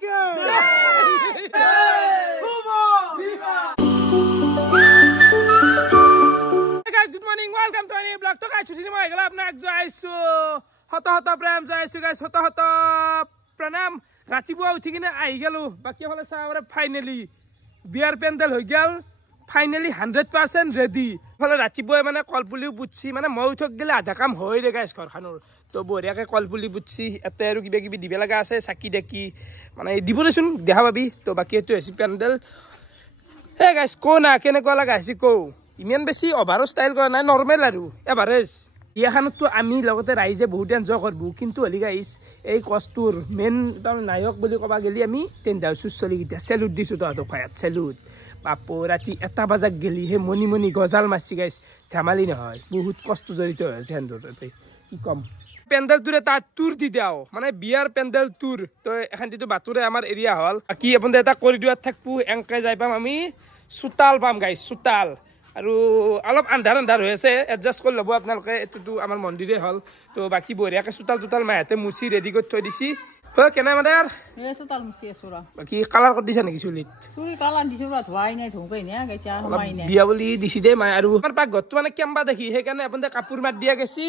Good morning, welcome to a new vlog. So guys, today मैं गला अपना जाइसु हता प्रेम जाइसु guys हता प्रणाम रातिपुवा उठी किने आइ गेलु बाकी हले सावरे फाइनली बियर पेंडल हो गेल फाइनली 100% रेडी हले रातिपुवा माने कलपुली बुच्ची माने মই উঠক গেলে আধা কাম হৈ ৰে गाइस ঘৰখানৰ তো বঢ়িয়াকে কলপুলি বুচ্ছি এতে আৰু কিবা কিবি দিবে লাগা আছে সাকি দেখি মানে দিবলেছুন দেখা পাবি তো বাকি এটো এসি পেন্ডেল হে गाइस কোনা কেনেকুৱা লাগা আছে কো ইমান বেছি ওভাৰ ষ্টাইল কৰা নাই নৰমাল আৰু এভাৰেজ ইয়াখানতো আমি লগতে ৰাইজে বহুত এনজয় কৰবো কিন্তু হলি গাইস এই কষ্টৰ মেন নায়ক বুলি কবা গেলি আমি 10,000 চলি গিতা সেলুট দিছো তো খায়াত সেলুট বাপু ৰাতি এটা বাজাক গেলি হে মনি গজাল মাছি গাইস ধেমালি নহয় বহুত কষ্ট জড়িত আছে হেন্দৰতে কি কম পেন্ডেল তুৰে তা টুৰ দি দাও মানে বিয়াৰ পেন্ডেল টুৰ তো এখানটিটো বাতুৰে আমাৰ এৰিয়া হল কি আপন এটা কৰিডৰ থাকবো এংকে যাই পাম আমি সুতাল পাম গাইস সুতাল আৰু অলপ আন্ধাৰ হৈ আছে এডজাস্ট কৰি লব আপোনালোকে এটো আমাৰ মন্দিৰে হল তো বাকি বঢ়িয়াকে সুতাল টুতাল মাহতে মুছি ৰেডি কৰি থৈ দিছি ও কেনে মাদাৰ এ সুতাল মুছি আছৰা বাকি কালাৰ কৰি দিছা নেকি চুলিত চুলি কালাৰ দিছো ৰা ধোৱাই নাই ধুঁকাই নে গাইছা নমাই নে বিয়া বুলি দিছি দে মাই আৰু আমাৰ পাক গত মানে কেম্বা দেখি হে কাৰণে আপন কাপোৰ মাত দিয়া গেছি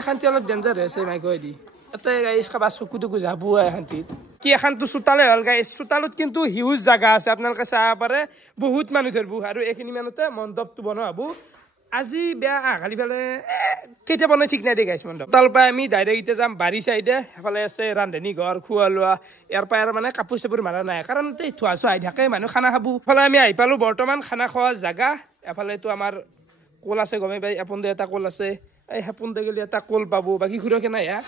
এখানটি অলপ ডেঞ্জাৰ হৈছে মাই কৈ দি এতে গাইস খাবা চকুটুকু যাবো এখানটিত কি এখানটো সুতালে হল গাইস সুতালত কিন্তু হিউজ জায়গা আছে আপোনালোকে চাব পাৰে বহুত মানুহ ধৰবো আৰু এখিনি মানুতে মণ্ডপটো বনাবো আজি বেয়া আগালি ফেলে কেতিয়া বনাই ঠিক নাই দে গাইস মণ্ডপ তাল পাই আমি ডাইৰেক্ট ইতে যাম বাৰী সাইডে হেফালে আছে ৰান্ধনী ঘৰ খোৱা লোৱা ইয়াৰ পাই মানে কাপোৰ চাপোৰ মাৰা নাই কাৰণ তে থোৱা আহি থাকে মানুহ খানা খাবো ফলে আমি আহি পালো বৰ্তমান খানা খোৱা জায়গা এফালে তো আমাৰ কোল আছে গমে পাই আপন দে এটা কোল আছে এই হেপন দে গলি এটা কোল পাবো বাকি খুৰা কেনা ইয়া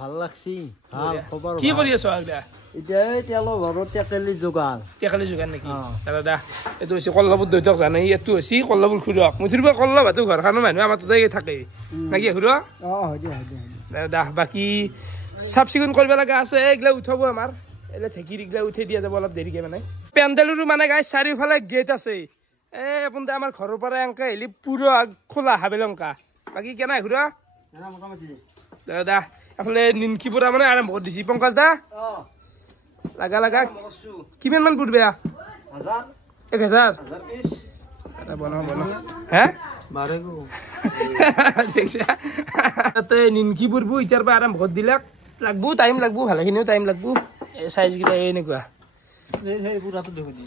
ভাল লাগছি ভাল খবৰ কি কৰি আছো আগলা এতিয়া তেলো ঘৰত টেকেলি যোগাৰ নেকি দাদা এটো হৈছে কল্লাবুত দৈতক জানে এটো হৈছে কল্লাবুল খুৰক মুথিৰবা কল্লাবাতো ঘৰখানৰ মানুহ আমাৰ তাতে থাকে নাকি খুৰা দাদা বাকি সাব সিগুন কৰিব লাগা আছে এইগলা উঠাবো আমাৰ এলে ঠেকিৰ ইগলা উঠাই দিয়া যাব অলপ দেৰিকে মানে পেন্ডেলৰো মানে গাইস চাৰিওফালে গেট আছে আপন আমাৰ ঘৰৰ পৰা এংকা হেলি পুৰা খোলা হাবেলংকা বাকি কেনা খুৰা দাদা এফালে নিনকিপুৰা মানে আৰম্ভ কৰি দিছি পংকজ দা লাগা কিমান মান পৰবে 1000 বনা হে মাৰেগো দেখছা তাতে নিনকিপুৰ বু ইতাৰ পৰা আৰম্ভ কৰি দিলাক লাগবো টাইম লাগবো ভালেখিনিও টাইম লাগবো সাইজ গিলা এনেকুৱা এই পুৰাটো দেখো দি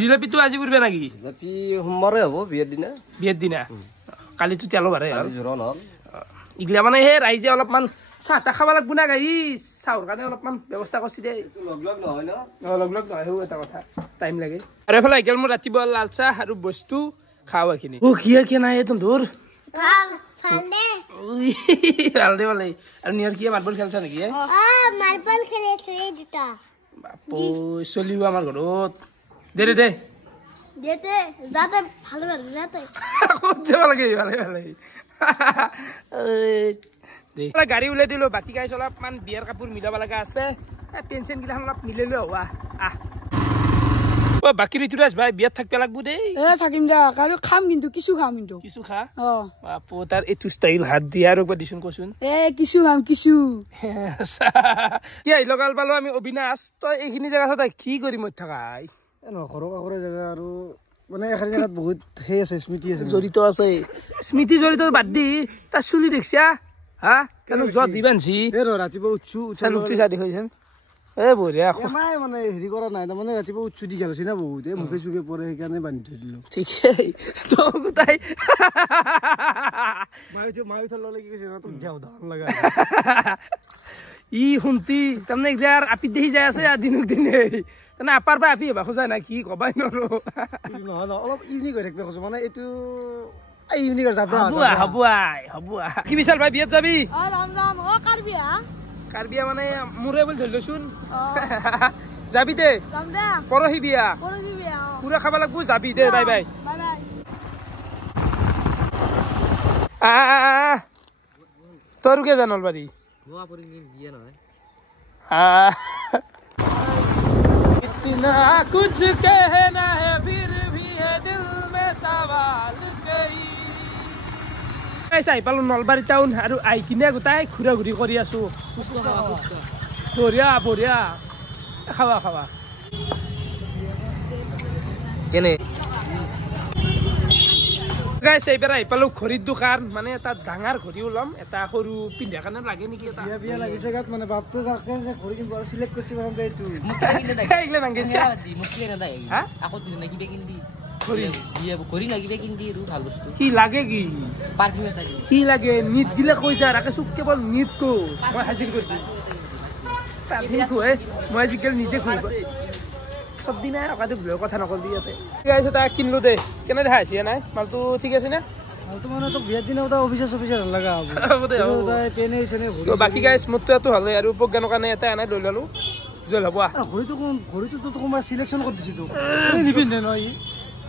জিলাপিটো আজি পৰবে নাকি জিলাপি সোমবাৰে হ'ব বিয়েৰ দিনা কালিতো তেলো বাৰে ইগলা মানে হে ৰাইজে অলপমান চাহ তা খাব লাগব না গাই চাউৰ কাৰণে অলপমান ব্যৱস্থা কৰিছি দে লগ নহয় এটা কথা টাইম লাগে আৰু এফালে গেল মোৰ ৰাতিপুৱা লাল চাহ আৰু বস্তু খাও এখিনি ও কি নাই তোৰ ভাল ফানে ভাল দে ভালে আৰু নিয়াৰ কি মাৰ্বল খেলছা নেকি মাৰ্বল খেলিছে এই দুটা বাপু চলিও আমাৰ ঘৰত দে দেতে যাতে ভালো যাতে যাব লাগে ভালে দে গাড়ী উলাই দিলো বাকি গাইছ অলপমান বিয়াৰ কাপোৰ মিলাব লগা আছে পেনশন গিলা অলপ মিলালো আহ বাকি ঋতুৰাজ ভাই বিয়াত থাকতে লাগবো দেই থাকিম দা আৰু খাম কিন্তু কিছু খা বাপু তাৰ এটো ষ্টাইল হাত দিয়া আৰু একবাৰ দিছুন কচোন কিছু খাম কিছু কি লগাল পালো আমি অবিনাশ তই এইখিনি জেগা তই কি কৰি মই থাকাই ঘৰৰ কাষৰে জেগা আৰু মানে এখান জায়গাত বহুত হে আছে স্মৃতি আছে জড়িত আছে স্মৃতি জড়িত বাদ দি তাৰ চুলি দেখছা হা কেন যোৱা দিবানছি ৰাতিপুৱা উঠি চা দেখোন বঢ়িয়া নাই মানে হেৰি কৰা নাই তাৰমানে ৰাতিপুৱা উঠি দি খেলছি না বহুত মুখে চুখে পৰে সেইকাৰণে বান্ধি থৈ দিলো ঠিকেই গোটাই মাৰি থৰ ললে কি কৈছে তোক দেও ধান লগা ই শুনতি তাৰমানে এইগিলাৰ আপি দেখি যাই আছে দিনক দিনে তেনে আপাৰ পৰা আপি হবা খোজা নাই কি কবাই নৰো নহয় অলপ ইউনিক হৈ থাকিব খোজো মানে এইটো ইউনিক হব কি বিশাল ভাই বিয়াত যাবি কাৰ্বিয়া মানে মোৰে বুলি ধৰি লৈছোন যাবি দে পৰহি বিয়া পুৰা খাব লাগবো যাবি দে বাই বাই তোৰ কে জানল বাৰী इतना कुछ कहना है फिर भी है दिल में सवाल कई গাইছ আহি পালোঁ নলবাৰী টাউন আৰু আহি কিনে গোটাই ঘূৰা ঘূৰি কৰি আছোঁ বঢ়িয়া বঢ়িয়া খাবা খাবা কেনে গাইছ এইবাৰ আহি পালোঁ ঘড়ীৰ দোকান মানে এটা ডাঙৰ ঘড়ীও ল'ম এটা সৰু পিন্ধা কাৰণে লাগে নেকি এটা বিয়া লাগিছে গাত মানে বাপটো কাকে যে ঘড়ী কিনব আৰু সিলেক্ট কৰিছে মানে এইটো এইগিলা নাংগেছে আকৌ দিনা কিবা কিনি ঘড়ী লাগিবে কিনি আৰু ভাল বস্তু কি লাগে কি পাৰফিউম এটা কি লাগে নিট গিলা কৈছা ৰাকে চুক কেৱল নিট কো মই হাজিৰ কৰি দিম মই আজিকালি নিজে ঘূৰিব সব দিনা অকাটো ভুলৰ কথা নকবি ইয়াতে গাইছ তাক কিনলো দে কেনে দেখা আছে নাই মালটো ঠিক আছে না মালটো মানে তো বিয়াৰ দিনা ওটা অফিচাৰ লগা হ'ব দে পেনে চেনে তো বাকি গাইছ মোৰটো হ'লে আৰু প্ৰজ্ঞানৰ কাৰণে এটা আনাই লৈ ল'লো জল হ'ব ঘড়ীটো তো কোনোবা সিলেকশন কৰি দিছে তো নিপিন্ধে ন ই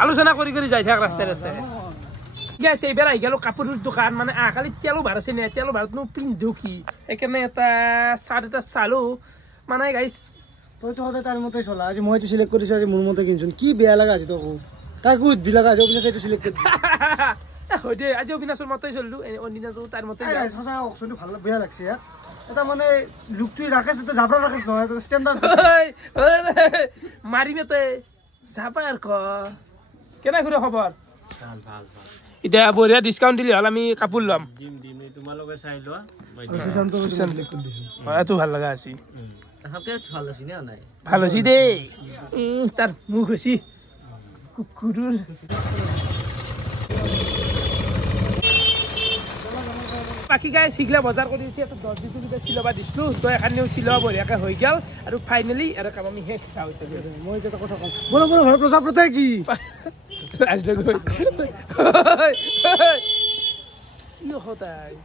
আলোচনা কৰি কৰি যাই থাক ৰাস্তাই ৰাস্তাই গাইছ এইবাৰ আহি গ'লো কাপোৰৰ দোকান মানে কালি তেলো ভাৰ আছে নে তেলো ভাৰতনো পিন্ধো কি সেইকাৰণে এটা চাৰ্ট এটা চালো মানে গাইছ তইতো সদায় তাৰ মতে চলা আজি মইতো সিলেক্ট কৰিছো আজি মোৰ মতে কিনছোন কি বেয়া লাগা আজি তোক তাক উঠবি লাগা আজি অবিনাশ এইটো সিলেক্ট কৰি হয় দে আজি অবিনাশৰ মতে চলিলো অন্যদিনাটো তাৰ মতে সঁচা অপশনটো ভাল বেয়া লাগছে ইয়াত এটা মানে লুকটো ৰাকেশ এটা জাবৰা ৰাকেশ নহয় এটা ষ্টেণ্ডাৰ্ড মাৰিমেতে জাপাৰ ক কেনে ঘূৰে খবৰ এতিয়া বঢ়িয়া ডিছকাউণ্ট দিলে হ'ল আমি কাপোৰ ল'ম তোমালোকে চাই লোৱা এইটো ভাল লগা আছে ভাল হৈছে দেই তাৰ মুখ হৈছে কুকুৰৰ বাকী গাই চিগলা বজাৰ কৰি দিছে এটা 10 দিন চিলাবা দিছিলো তো এখানেও চিলোৱা বঢ়িয়াকৈ হৈ গ'ল আৰু ফাইনেলি আৰু কাম আমি শেষ মই এটা কথা কম বলো বলো ঘৰ প্ৰজাপতি কি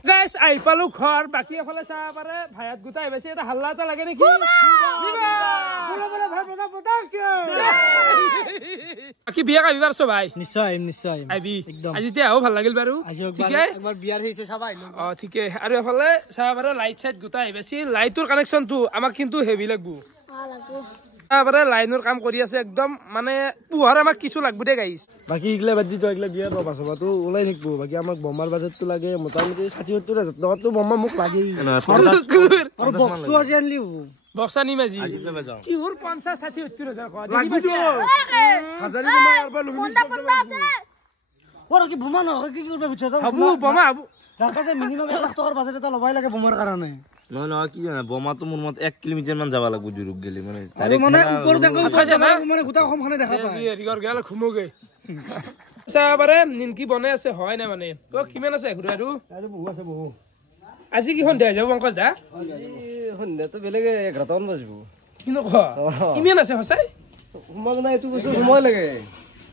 গাইছ আহি পালো ঘৰ বাকী এফালে চাব পাৰে ভাইয়াত গোটাই বেছি এটা হাল্লা এটা লাগে নেকি বাকী বিয়া কাঢ়িব পাৰিছ ভাই নিশ্চয় নিশ্চয় আহিবি আজি এতিয়া ভাল লাগিল বাৰু ঠিকে ঠিকে আৰু এফালে চাব পাৰে লাইট চাইট গোটাই বেছি লাইটৰ কানেকশ্যনটো আমাক কিন্তু হেভি লাগব তাৰপৰে লাইনেৰ কাম কৰি আছে একদম মানে পুহাৰ আমাক কিছু লাগব দে গাইছ বাকি ইগলা বাদ দি তো ইগলা বিয়ার বাবা তো ওলাই থাকবো বাকি আমাক বোমার বাজেটটো লাগে মোটামুটি 60-70,000 টাকা তো বোমা মুখ লাগে আর বক্সটো আজি আনলি বক্সা নি মাজি কি ওর 50-60-70,000 কয় লাগবি তো হাজারি বোমা আরবা লুমি ওরা কি বোমা ন কি করবে বুঝছ তো হাবু বোমা হাবু রাকাছে মিনিমাম 1 লাখ টাকার বাজেট এটা লবাই লাগে বোমার কারণে নহয় কি জানা বোমা তো মোৰ মত 1 কিলোমিটাৰ মান যাব লাগব জুৰুক গেলি মানে মানে উপৰ দেখা মানে গোটা অসমখনে দেখা পায় ৰিগৰ গেল খুমোগে চাবাৰে নিনকি বনাই আছে হয় না মানে তো কিমান আছে ঘুৰা আৰু বহু আছে বহু আজি কি সন্ধিয়া যাব পংকজ দা সন্ধিয়া তো বেলেগে 11 মান বাজিব কিনো ক কিমান আছে হসাই সময় না এটো বস্তু সময় লাগে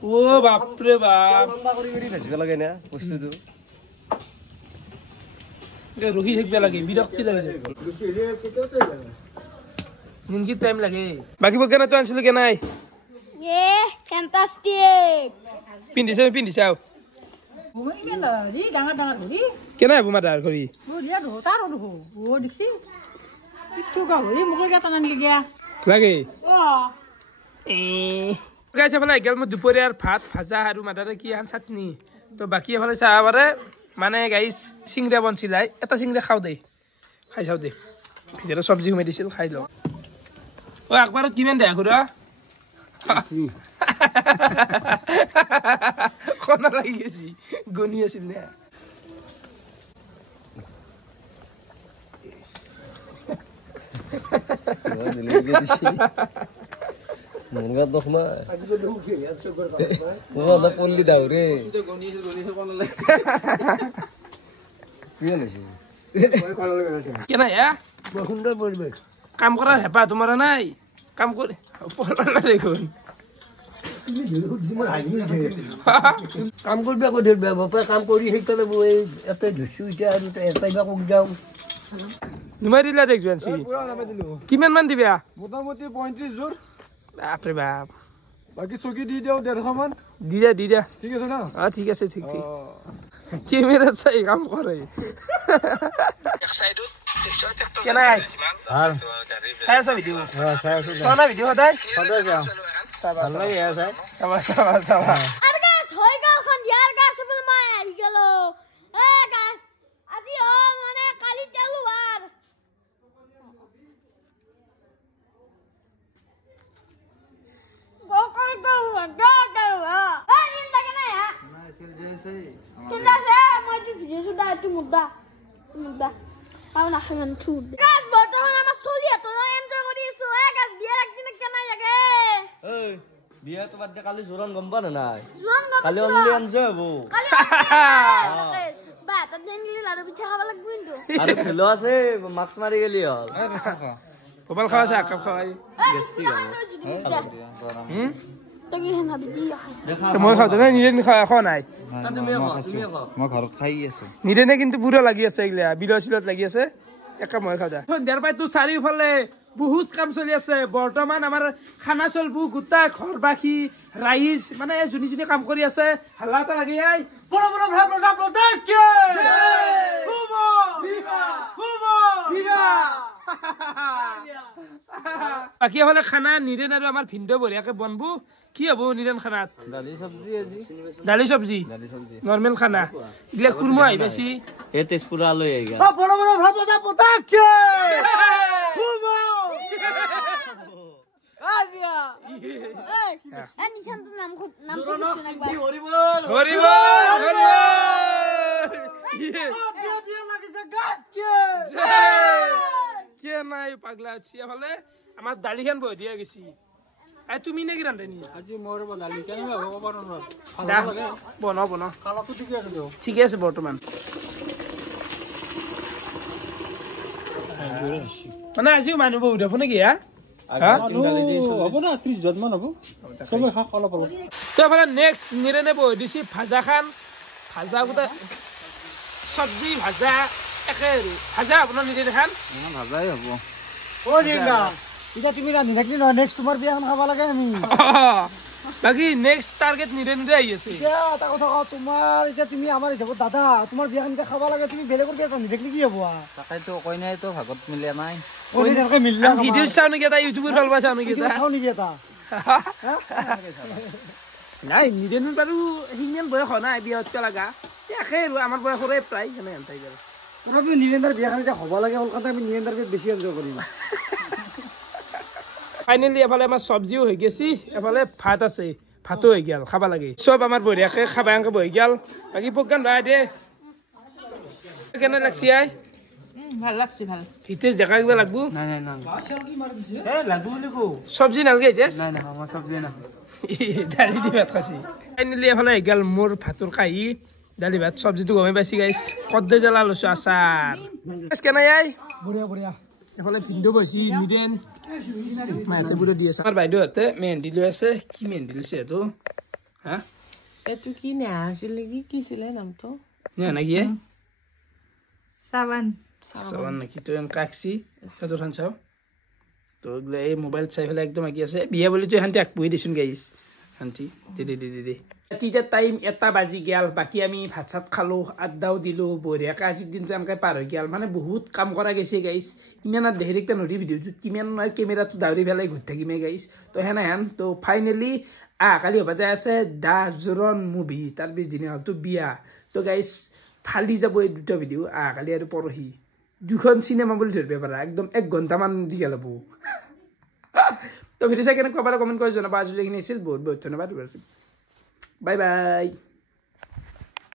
ও বাপ ৰে বাপ ঠাণ্ডা কৰি থাকিব লাগে না বস্তুটো রহি থাকবে লাগে বিরক্তি লাগে নিনকি টাইম লাগে বাকি বগনা তো আনছিল কে নাই ফ্যান্টাস্টিক পিন্ধিছাও মই কেলা ৰি ডাঙৰ ডাঙৰ ঘড়ি কে নাই বুমা দাৰ ঘড়ি বঢ়িয়া ধো তাৰ ধো ও দেখছি পিঠু গাহৰি মোক কেটা আনলি গিয়া লাগে ও গাইছে মানে গেল মই দুপৰীয়াৰ ভাত ভাজা আৰু মাদাৰে কি আন চাটনি তো বাকি এফালে চাবাৰে মানে গাইছ চিংৰা বনছিলাই এটা চিংৰা খাও দে খাই চাও দে ভিতৰত সবজি ঘুমাই দিছিল খাই ল ও একবাৰত কিমান দে ঘুৰা কোনা লাগি গেছি গনি আছিল না মুরগা দখনা মুরগা দা পল্লি দাও রে কেনা ইয়া সুন্দর পরিবেশ কাম করার হেপা তোমার নাই কাম করে দেখুন কাম করবে আকৌ দেব বাপা কাম কৰি হেইতলে বই এতে ধুসু ইটা আৰু এটাইবা কক যাও নিমাই দিলা দেখবেনছি কিমান মান দিবা মোটামুটি 35 জোৰ বাপরে বাপ বাকি চকি দি দিও 150 মান দি দে ঠিক আছে না ঠিক আছে ঠিক ক্যামেরা চাই কাম করে এক সাইডত কেনা ভাল চাই আছা ভিডিও চাই আছো সোনা ভিডিও সদায় যাও চাবা লাগে আছে চাবা আর গাছ হই গেল খন ইয়ার গাছ বলে মাই আই গেল এ গাছ Tunda se মই তো ভিডিও সুদা একটু মুদা পাও না খান ছুট গাছ বর্তমান আমার চলি এত এনজয় করি আছো গাছ বিয়ার একদিন কেন লাগে এই বিয়া তো বাদ দে কালি জোরান গম পা না নাই জোন গম কালি অনলি এনজয় হবো কালি বা তা দিন নিলে লাড়ু পিঠা খাওয়া লাগবে কিন্তু আরে খেলো আছে মাস্ক মারি গেলি হল কপাল খাওয়া আছে আকাপ খাওয়াই তাকে হেন হাবি দি তো মই খাওঁতে না নিৰেন খাওয়া নাই তুমি মই ঘৰত খাই আছো নিৰেনে কিন্তু বুঢ়া লাগি আছে এইগিলা বিলৰ চিলত লাগি আছে একা মই খাওঁতে সন্ধিয়াৰ পৰাই তোৰ চাৰিওফালে বহুত কাম চলি আছে বৰ্তমান আমাৰ খানা চলবো গোটাই ঘৰবাসী ৰাইজ মানে যোনে যোনে কাম কৰি আছে হাল্লা এটা লাগি আই বড় বড় ভাই প্ৰজা প্ৰত্যেককে হুমো ভিভা হুমো ভিভা বাকী হলে খানা নিৰেন আৰু আমাৰ ভিনদেউ বঢ়িয়াকে বনবো কি হ'ব নিৰেন খানাত দালি সবজি আজি দালি চব্জি নৰ্মেল খানা এইগিলা কুৰমা আহি পাইছি এ তেজপুৰ আলৈ আহি গেল বড় বড় ভাই প্ৰজা প্ৰত্যেককে হুমো আজিয়া এই নিশান তো নাম জোৰনক সিদ্ধি হৰিবল হৰিবল বিয়া বিয়া লাগিছে গাত কে কি নাই পাগলা চিয়াফালে আমাৰ দালিখান বহি দিয়া গেছি আই তুমি নেকি ৰান্ধনি আজি মোৰ বনালি কেনেকুৱা হ'ব পাৰো ন বনাও বনাও কালাটো ঠিকে আছে দিও ঠিকে আছে বৰ্তমান মানে আজিও মানুহ বহুত হ'ব নেকি হা হ'ব না 30 জন মান হ'ব সবে খাক অলপ অলপ তো এফালে নেক্সট নিৰেনে বহি দিছি ভাজা খান ভাজা গোটা চব্জি ভাজা একে আৰু ভাজা হ'ব ন নিৰেনে খান ভাজাই হ'ব ও দিনা ইটা তুমি রান্ধি থাকলি না নেক্সট তোমার বিয়াখন খাবা লাগে আমি বাকী নেক্সট টাৰ্গেট নিৰেনে আহি আছে এতিয়া এটা কথা কওঁ তোমাৰ এতিয়া তুমি আমাৰ হিচাপত দাদা তোমাৰ বিয়াখন এতিয়া খাবা লাগে তুমি বেলেগৰ বিয়া ৰান্ধি থাকলি কি হ'ব তাকেতো কই নাই তো ভাগত মিলে নাই কৈ তেনেকৈ মিলিলে ভিডিঅ' চাওঁ নেকি এটা ইউটিউবৰ ভাল পাই চাওঁ নেকি এটা চাওঁ নেকি এটা নাই নিৰেনে বাৰু সিমান বয়স হোৱা নাই বিয়া হতকে লগা একে আৰু আমাৰ বয়সৰে প্ৰায় সেনে হেনতাই বাৰু তথাপিও নিৰেন্দাৰ বিয়াখন এতিয়া হ'ব লাগে কলকাতা আমি নিৰেন্দাৰ বিয়াত বেছি এনজয় কৰিম ফাইনেলি এফালে আমাৰ চব্জিও হৈ গেছি এফালে ভাত আছে ভাতো হৈ গেল খাবা লাগে চব আমাৰ বঢ়িয়াকে খাবা এনকে বহি গেল বাকী প্ৰজ্ঞান ভাই দে কেনে লাগছি আই ভাল লাগছে ভাল হিতেশ দেখা কিবা লাগবো নাই নাই নাই এ লাগু বুলি কওঁ চব্জি নালগে হিতেশ নাই নাই আমাৰ চব্জি না দালি দি ভাত খাইছি ফাইনেলি এফালে হৈ গেল মোৰ ভাতৰ কাঁহী দালি ভাত চব্জিটো গমেই পাইছি গাইছ কদ্দে জ্বালা লৈছো আচাৰ কেনে আই বঢ়িয়া বঢ়িয়া এফালে ভিনদেউ বহিছি নিৰেন মাহঁতে বুঢ়ো দি আছে আমাৰ বাইদেউহঁতে মেহেন্দি লৈ আছে কি মেহেন্দি লৈছে এইটো হা এইটো কি নেহা আছিল নেকি কি আছিলে নামটো নে নাকি চাবান চাবান নেকি তো এনেকৈ আঁকছি সেইটোখন চাওঁ তো এইগিলা এই মোবাইল চাই পেলাই একদম আঁকি আছে বিয়া বুলি তো শান্তি আঁকবহি দেচোন গাইছ শান্তি দে তেতিয়া টাইম 1টা বাজি গেল বাকী আমি ভাত চাত খালোঁ আড্ডাও দিলোঁ বঢ়িয়াকৈ আজিৰ দিনটো এনেকৈ পাৰ হৈ গেল মানে বহুত কাম কৰা গৈছে গাইছ ইমান আৰু দেহেৰি একটা নদী ভিডিঅ'টোত কিমান কেমেৰাটো দাউৰি পেলাই ঘূৰি থাকিমে গাইছ তো সেনেহেন তো ফাইনেলি কালি হ'ব যাই আছে দা জোৰণ মুভি তাৰ পিছদিনা হ'লতো বিয়া তো গাইছ ফালি যাব এই দুটা ভিডিঅ' কালি আৰু পৰহি দুখন চিনেমা বুলি ধৰিব পাৰা একদম 1 ঘণ্টামান দি গেল তো ভিডিঅ' চাই কেনেকুৱা পাৰা কমেণ্ট কৰি জনাবা আজিলৈকে এইখিনি আছিল বহুত বহুত ধন্যবাদ বাই বাই